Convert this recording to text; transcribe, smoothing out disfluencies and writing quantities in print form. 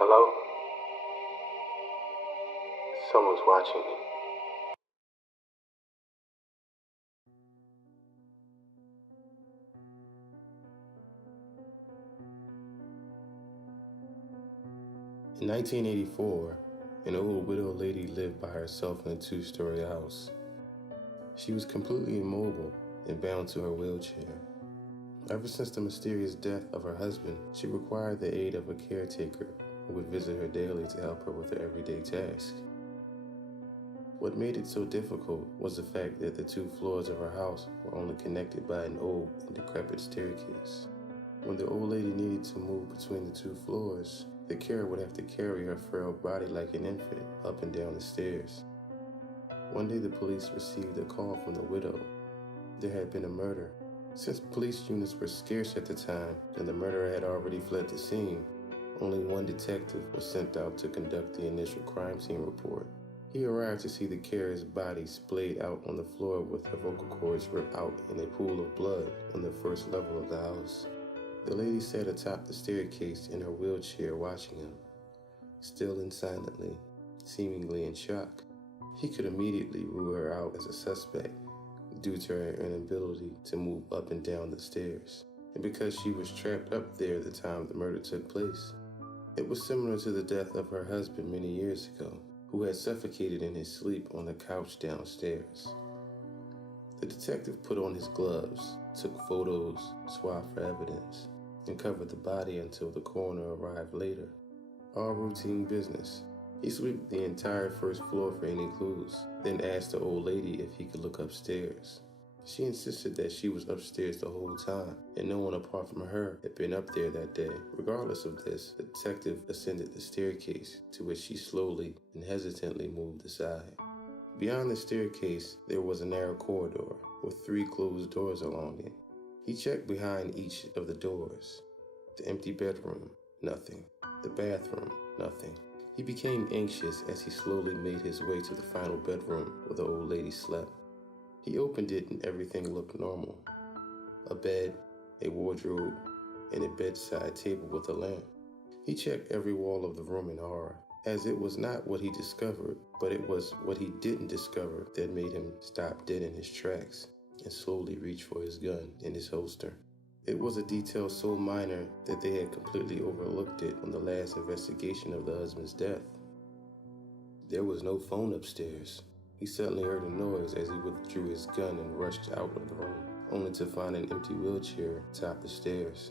Hello? Someone's watching me. In 1984, an old widow lady lived by herself in a two-story house. She was completely immobile and bound to her wheelchair. Ever since the mysterious death of her husband, she required the aid of a caretaker who would visit her daily to help her with her everyday tasks. What made it so difficult was the fact that the two floors of her house were only connected by an old and decrepit staircase. When the old lady needed to move between the two floors, the carer would have to carry her frail body like an infant up and down the stairs. One day the police received a call from the widow. There had been a murder. Since police units were scarce at the time and the murderer had already fled the scene, only one detective was sent out to conduct the initial crime scene report. He arrived to see the carer's body splayed out on the floor with her vocal cords ripped out in a pool of blood on the first level of the house. The lady sat atop the staircase in her wheelchair watching him, still and silently, seemingly in shock. He could immediately rule her out as a suspect due to her inability to move up and down the stairs, and because she was trapped up there the time the murder took place. It was similar to the death of her husband many years ago, who had suffocated in his sleep on the couch downstairs. The detective put on his gloves, took photos, swabbed for evidence, and covered the body until the coroner arrived later. All routine business. He swept the entire first floor for any clues, then asked the old lady if he could look upstairs. She insisted that she was upstairs the whole time, and no one apart from her had been up there that day. Regardless of this, the detective ascended the staircase, to which she slowly and hesitantly moved aside. Beyond the staircase, there was a narrow corridor with 3 closed doors along it. He checked behind each of the doors. The empty bedroom, nothing. The bathroom, nothing. He became anxious as he slowly made his way to the final bedroom where the old lady slept. He opened it and everything looked normal. A bed, a wardrobe, and a bedside table with a lamp. He checked every wall of the room in horror, as it was not what he discovered, but it was what he didn't discover that made him stop dead in his tracks and slowly reach for his gun in his holster. It was a detail so minor that they had completely overlooked it on the last investigation of the husband's death. There was no phone upstairs. He suddenly heard a noise as he withdrew his gun and rushed out of the room, only to find an empty wheelchair atop the stairs.